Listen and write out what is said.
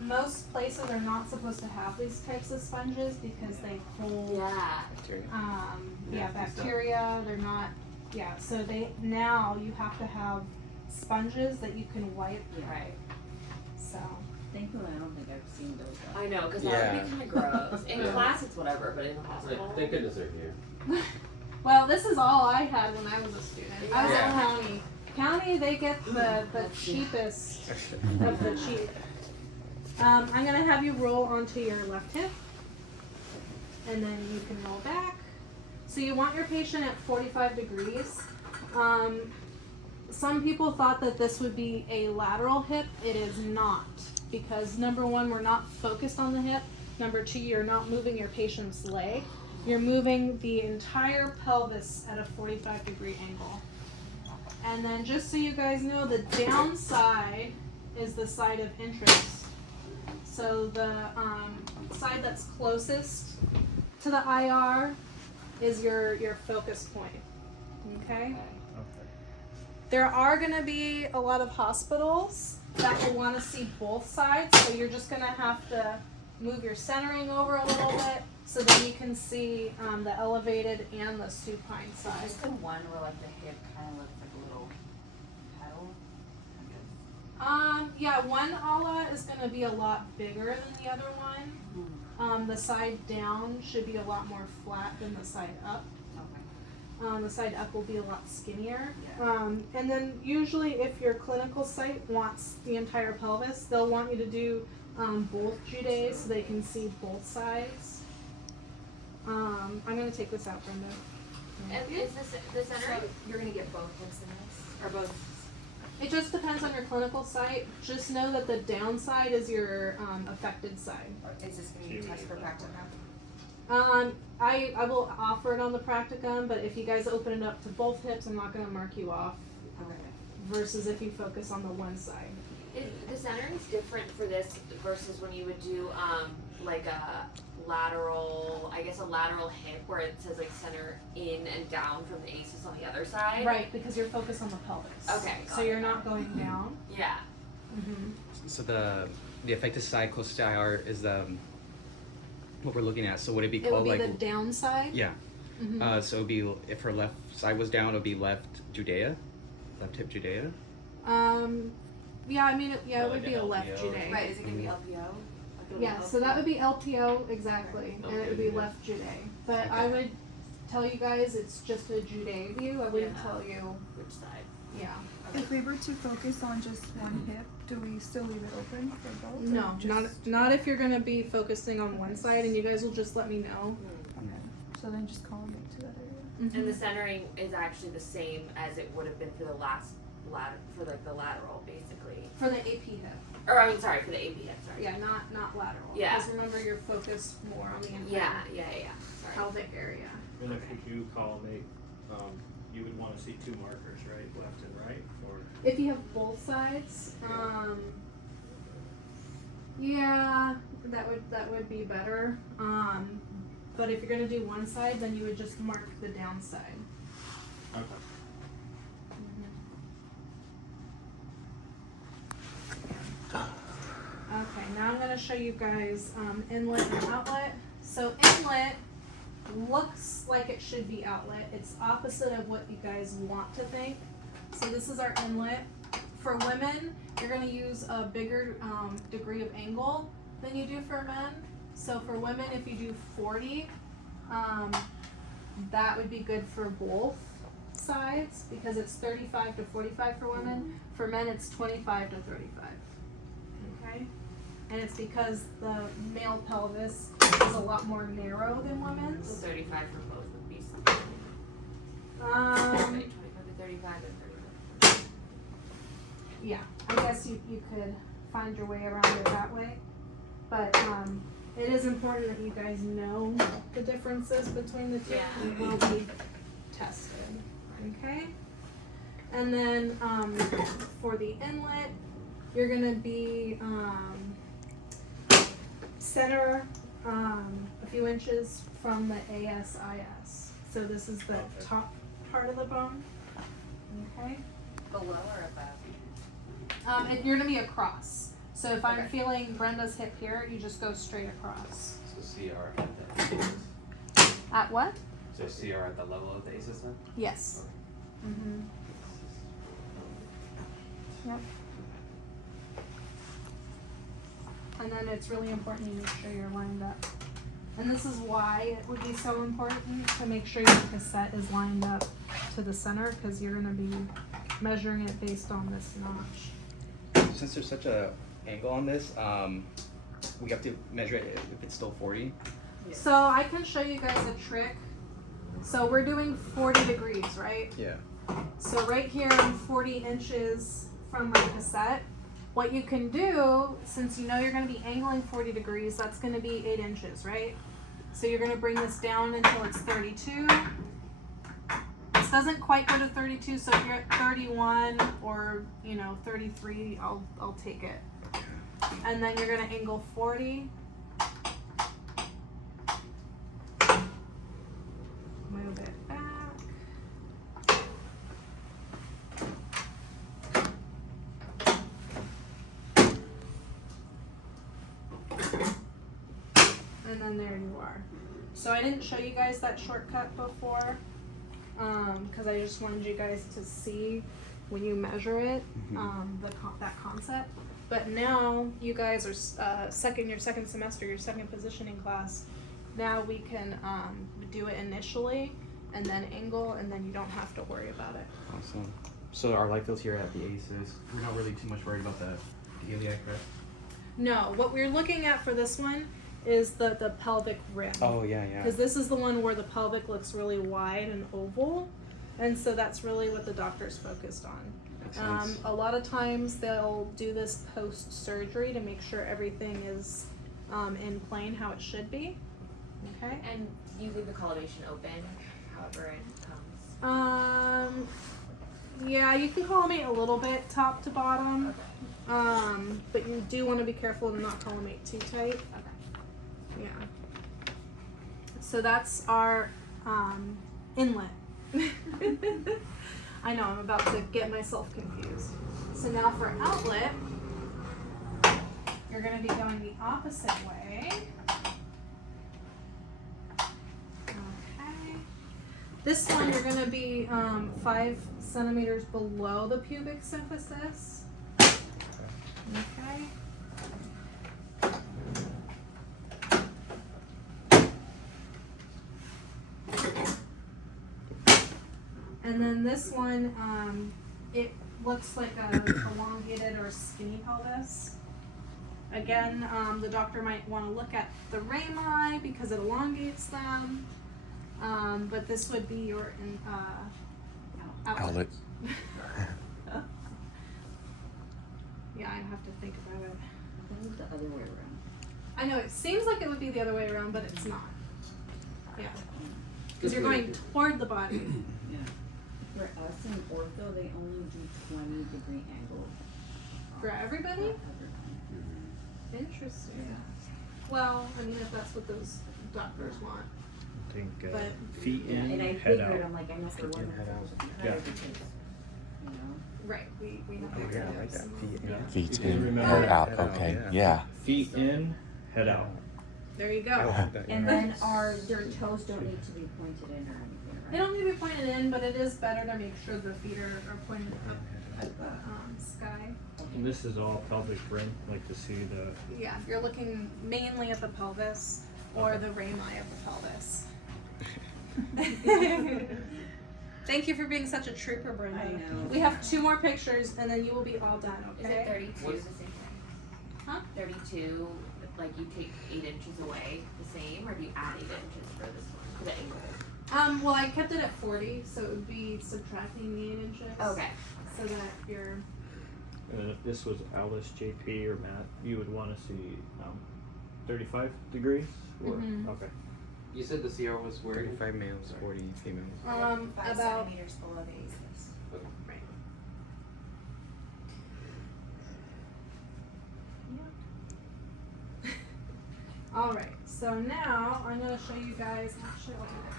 most places are not supposed to have these types of sponges because they hold bacteria. They're not, so now you have to have sponges that you can wipe. Right. So. Thankfully, I don't think I've seen those. I know, because that would be kind of gross. In class, it's whatever, but in the hospital. Thank goodness they're here. Well, this is all I had when I was a student. I was in county. County, they get the cheapest of the cheap. I'm going to have you roll onto your left hip, and then you can roll back. So you want your patient at 45 degrees. Some people thought that this would be a lateral hip. It is not, because number one, we're not focused on the hip. Number two, you're not moving your patient's leg. You're moving the entire pelvis at a 45-degree angle. And then just so you guys know, the downside is the side of interest. So the side that's closest to the IR is your focus point, okay? There are gonna be a lot of hospitals that will wanna see both sides, so you're just gonna have to move your centering over a little bit so that you can see the elevated and the supine side. Just the one where like the hip kind of looks like a little pedal, I guess. Yeah, one ala is gonna be a lot bigger than the other one. The side down should be a lot more flat than the side up. Okay. The side up will be a lot skinnier. Yeah. And then usually if your clinical site wants the entire pelvis, they'll want you to do both Judet so they can see both sides. I'm going to take this out, Brenda. And is the center? So you're gonna get both hips in this, or both? It just depends on your clinical site. Just know that the downside is your affected side. Is this gonna be a test for practicum? I will offer it on the practicum, but if you guys open it up to both hips, I'm not going to mark you off. Okay. Versus if you focus on the one side. The centering is different for this versus when you would do like a lateral hip where it says like center in and down from the ACES on the other side. Right, because you're focused on the pelvis. Okay. So you're not going down. Yeah. Mm-hmm. So the affected side close to IR is what we're looking at. So would it be It would called be like the downside. yeah? Mm-hmm. So it would be if her left side was down, it would be left Judea, left hip Judea. Yeah, I mean, it Like would an be a left LPO. Judet. Right, is it gonna be LPO? Like it'll be Yeah, so that would be LPO exactly, and it would be Okay. left Judet. But I would tell you guys it's just a Judet view. I wouldn't Yeah. tell you. Which side? Yeah. If we were to focus on just one hip, do we still leave it open for both? or No, just- not if you're gonna be focusing on one side, and you guys will just let me know. Okay. So then just column it to that area. And the centering is actually the same as it would have been for the for like the lateral basically. For the AP hip. Or I mean, sorry, for the AP hip. Sorry. Yeah, not lateral. Yeah. Because remember, you're focused more on the Yeah. Sorry. pelvic area. And if you do collimate, you would wanna see two markers, right, left and right, or? If you have both sides, yeah, that would be better. But if you're gonna do one side, then you would just mark the downside. Okay. Okay, now I'm gonna show you guys inlet and outlet. So inlet looks like it should be outlet. It's opposite of what you guys want to think. So this is our inlet. For women, you're gonna use a bigger degree of angle than you do for men. So for women, if you do 40, that would be good for both sides because it's 35 to 45 for women. For men, it's 25 to 35. Okay? And it's because the male pelvis is a lot more narrow than So women's. 35 for both would be something. Like 25 to 35 and 35. Yeah, I guess you could find your way around it that way. But it is important that you guys know the differences between the two Yeah. and will be tested. Okay? And then for the inlet, you're gonna be center a few inches from the ASIS. So this is the top part of the bone. Okay? Below or above? And you're gonna be across. So if I'm Okay. feeling Brenda's hip here, you just go straight across. So CR at the ACEs. At what? So CR at the level of the ACEs then? Yes. Mm-hmm. Yep. And then it's really important you make sure you're lined up. And this is why it would be so important to make sure your cassette is lined up to the center, because you're going to be measuring it based on this notch. Since there's such a angle on this, we have to measure it if it's still 40. So I can show you guys a trick. So we're doing 40 degrees, right? Yeah. So right here I'm 40 inches from my cassette. What you can do, since you know you're going to be angling 40 degrees, that's going to be 8 inches, right? So you're going to bring this down until it's 32. This doesn't quite go to 32, so if you're at 31 or, 33, I'll take it. And then you're going to angle 40. Move it back. And then there you are. So I didn't show you guys that shortcut before, because I just wanted you guys to see when you measure it, that concept. But now you guys are your second semester, your second positioning class. Now we can do it initially and then angle, and then you don't have to worry about it. Awesome. So our light fields here at the ACEs, we're not really too much worried about the iliac crest? No, what we're looking at for this one is the pelvic rim. Oh, yeah, yeah. Because this is the one where the pelvic looks really wide and oval, and so that's really what the doctor's focused on. Makes sense. A lot of times they'll do this post-surgery to make sure everything is in plane how it should be. Okay. And you leave the collimation open, however it comes. Yeah, you can collimate a little bit top to bottom. Okay. But you do want to be careful to not collimate too tight. Okay. Yeah. So that's our inlet. I know, I'm about to get myself confused. So now for outlet, you're going to be going the opposite way. Okay. This one you're going to be 5 centimeters below the pubic symphysis. Okay. And then this one, it looks like a elongated or skinny pelvis. Again, the doctor might want to look at the rami because it elongates them. But this would be your outlet. Yeah, I have to think about it. I think the other way around. I know it seems like it would be the other way around, but it's not. Yeah, because you're going toward the body. Yeah. For us in ortho, they only do 20-degree angles. For everybody? Everyone. Interesting. Well, I mean, if that's what those doctors want. I think But- feet in, And I head figured, out. I'm like, I know for Feet in, women, head it's out. supposed to be Yeah. higher because, you know. Right, we have Oh, yeah, I like that. some- Feet in. Yeah. Feet You can in, remember head that. out. Head out, Okay, yeah. yeah. Feet in, head out. There you I go. like that, And yeah. then their toes don't need to be pointed in or anything, right? They don't need to be pointed in, but it is better to make sure the feet are pointed up at the sky. And this is all pelvic rim, like to see the, Yeah, you're looking mainly at the pelvis or the rami of the pelvis. Thank you for being such a trooper, Brenda. I know. We have 2 more pictures and then you will be all done, Is okay? it 32 What's- the same thing? Huh? 32, like you take 8 inches away the same, or do you add 8 inches for this one, for the angle? Well, I kept it at 40, so it would be subtracting the 8 inches. Okay. So that you're, and if this was Alice, JP, or Matt, you would want to see 35 degrees? Or, Mhm. okay. You said the CR was where? 35 males, 40 females. 5 about, centimeters below the ACEs. right. Yeah. All right, so now I'm going to show you guys, actually I'll do that.